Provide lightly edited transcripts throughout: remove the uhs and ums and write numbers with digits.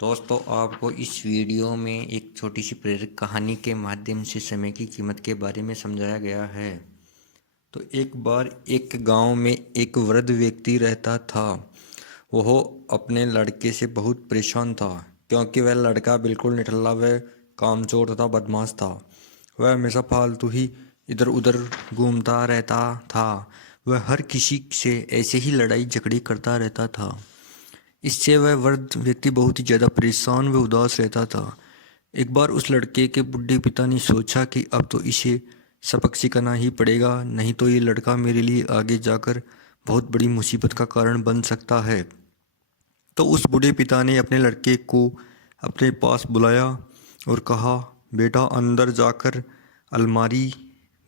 दोस्तों, आपको इस वीडियो में एक छोटी सी प्रेरक कहानी के माध्यम से समय की कीमत के बारे में समझाया गया है। तो एक बार एक गांव में एक वृद्ध व्यक्ति रहता था। वह अपने लड़के से बहुत परेशान था, क्योंकि वह लड़का बिल्कुल निठल्ला व कामचोर तथा बदमाश था। वह हमेशा फालतू ही इधर उधर घूमता रहता था। वह हर किसी से ऐसे ही लड़ाई झगड़ी करता रहता था। इससे वह वृद्ध व्यक्ति बहुत ही ज़्यादा परेशान व उदास रहता था। एक बार उस लड़के के बुढ़े पिता ने सोचा कि अब तो इसे सबक सिखाना ही पड़ेगा, नहीं तो ये लड़का मेरे लिए आगे जाकर बहुत बड़ी मुसीबत का कारण बन सकता है। तो उस बूढ़े पिता ने अपने लड़के को अपने पास बुलाया और कहा, बेटा, अंदर जाकर अलमारी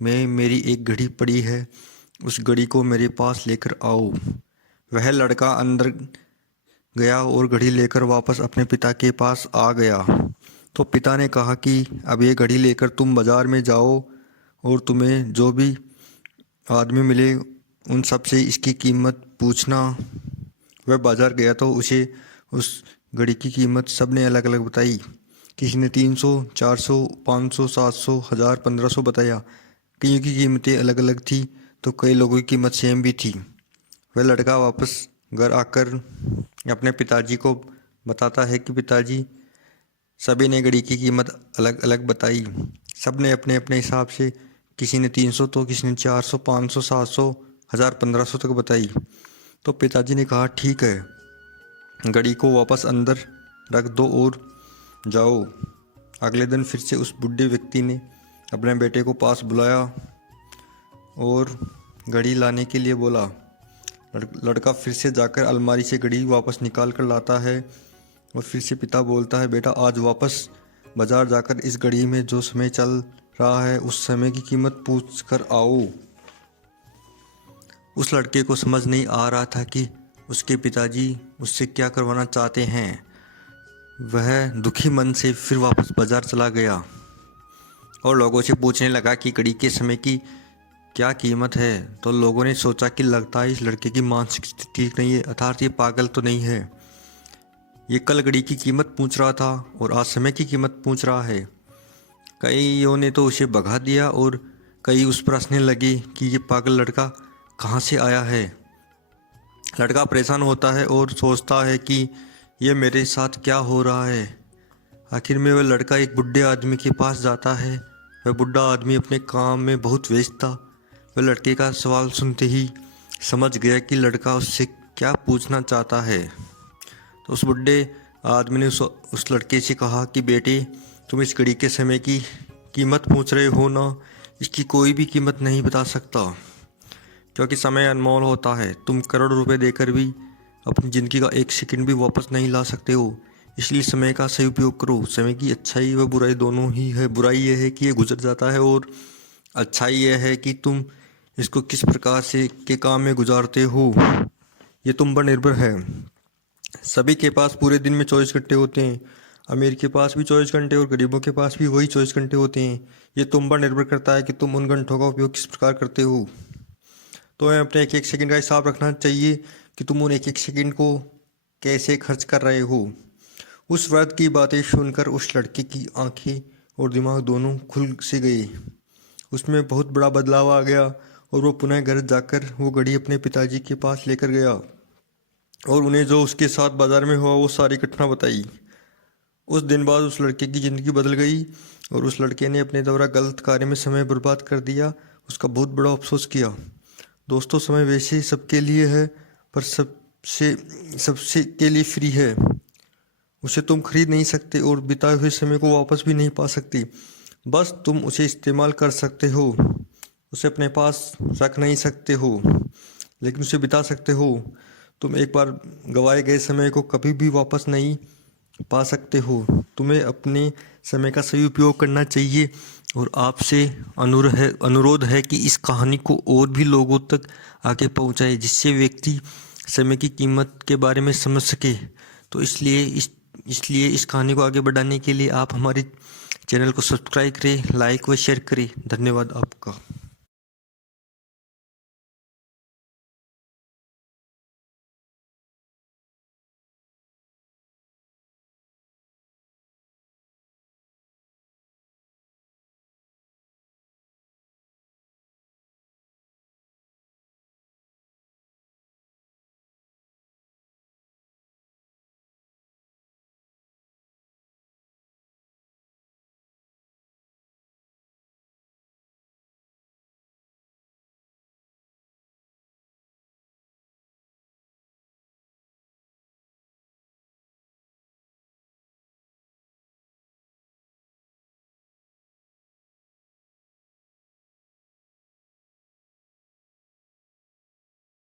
में मेरी एक घड़ी पड़ी है, उस घड़ी को मेरे पास लेकर आओ। वह लड़का अंदर गया और घड़ी लेकर वापस अपने पिता के पास आ गया। तो पिता ने कहा कि अब ये घड़ी लेकर तुम बाज़ार में जाओ और तुम्हें जो भी आदमी मिले उन सब से इसकी कीमत पूछना। वह बाज़ार गया तो उसे उस घड़ी की कीमत सब ने अलग अलग बताई। किसी ने 300, 400, 500, 700, 1000, 1500 बताया। कईयों की कीमतें अलग अलग थी तो कई लोगों की कीमत सेम भी थी। वह लड़का वापस घर आकर अपने पिताजी को बताता है कि पिताजी, सभी ने घड़ी की कीमत अलग अलग बताई। सब ने अपने अपने हिसाब से, किसी ने 300 तो किसी ने 400, 500, 700, 1000, 1500 तक बताई। तो पिताजी ने कहा, ठीक है, घड़ी को वापस अंदर रख दो और जाओ। अगले दिन फिर से उस बुढ़े व्यक्ति ने अपने बेटे को पास बुलाया और घड़ी लाने के लिए बोला। लड़का फिर से जाकर अलमारी से घड़ी वापस निकाल कर लाता है और फिर से पिता बोलता है, बेटा, आज वापस बाजार जाकर इस घड़ी में जो समय चल रहा है उस समय की कीमत पूछ कर आओ। उस लड़के को समझ नहीं आ रहा था कि उसके पिताजी उससे क्या करवाना चाहते हैं। वह दुखी मन से फिर वापस बाजार चला गया और लोगों से पूछने लगा कि घड़ी के समय की क्या कीमत है। तो लोगों ने सोचा कि लगता है इस लड़के की मानसिक स्थिति ठीक नहीं है, अर्थात ये पागल तो नहीं है। ये कल घड़ी की कीमत पूछ रहा था और आज समय की कीमत पूछ रहा है। कईयों ने तो उसे भगा दिया और कई उस पर हंसने लगे कि ये पागल लड़का कहाँ से आया है। लड़का परेशान होता है और सोचता है कि ये मेरे साथ क्या हो रहा है। आखिर में वह लड़का एक बुढ़े आदमी के पास जाता है। वह बुढ़ा आदमी अपने काम में बहुत व्यस्त था। वह लड़के का सवाल सुनते ही समझ गया कि लड़का उससे क्या पूछना चाहता है। तो उस बुढ़े आदमी ने उस लड़के से कहा कि बेटे, तुम इस घड़ी के समय की कीमत पूछ रहे हो ना, इसकी कोई भी कीमत नहीं बता सकता, क्योंकि समय अनमोल होता है। तुम करोड़ रुपए देकर भी अपनी ज़िंदगी का एक सेकंड भी वापस नहीं ला सकते हो। इसलिए समय का सही उपयोग करो। समय की अच्छाई व बुराई दोनों ही है। बुराई यह है कि ये गुजर जाता है और अच्छाई यह है कि तुम इसको किस प्रकार से के काम में गुजारते हो, ये तुम पर निर्भर है। सभी के पास पूरे दिन में 24 घंटे होते हैं। अमीर के पास भी 24 घंटे और गरीबों के पास भी वही 24 घंटे होते हैं। ये तुम पर निर्भर करता है कि तुम उन घंटों का उपयोग किस प्रकार करते हो। तो हमें अपने एक एक सेकंड का हिसाब रखना चाहिए कि तुम उन एक एक सेकंड को कैसे खर्च कर रहे हो। उस वृद्ध की बातें सुनकर उस लड़के की आंखें और दिमाग दोनों खुल से गए। उसमें बहुत बड़ा बदलाव आ गया और वो पुनः घर जाकर वो घड़ी अपने पिताजी के पास लेकर गया और उन्हें जो उसके साथ बाजार में हुआ वो सारी घटना बताई। उस दिन बाद उस लड़के की ज़िंदगी बदल गई और उस लड़के ने अपने द्वारा गलत कार्य में समय बर्बाद कर दिया। उसका बहुत बड़ा अफसोस किया। दोस्तों, समय वैसे सबके लिए है, पर सबसे के लिए फ्री है। उसे तुम खरीद नहीं सकते और बिताए हुए समय को वापस भी नहीं पा सकते। बस तुम उसे इस्तेमाल कर सकते हो। उसे अपने पास रख नहीं सकते हो, लेकिन उसे बिता सकते हो। तुम एक बार गंवाए गए समय को कभी भी वापस नहीं पा सकते हो। तुम्हें अपने समय का सही उपयोग करना चाहिए और आपसे अनुरोध है कि इस कहानी को और भी लोगों तक आगे पहुंचाए, जिससे व्यक्ति समय की कीमत के बारे में समझ सके। तो इसलिए इस कहानी को आगे बढ़ाने के लिए आप हमारे चैनल को सब्सक्राइब करें, लाइक व शेयर करें। धन्यवाद आपका।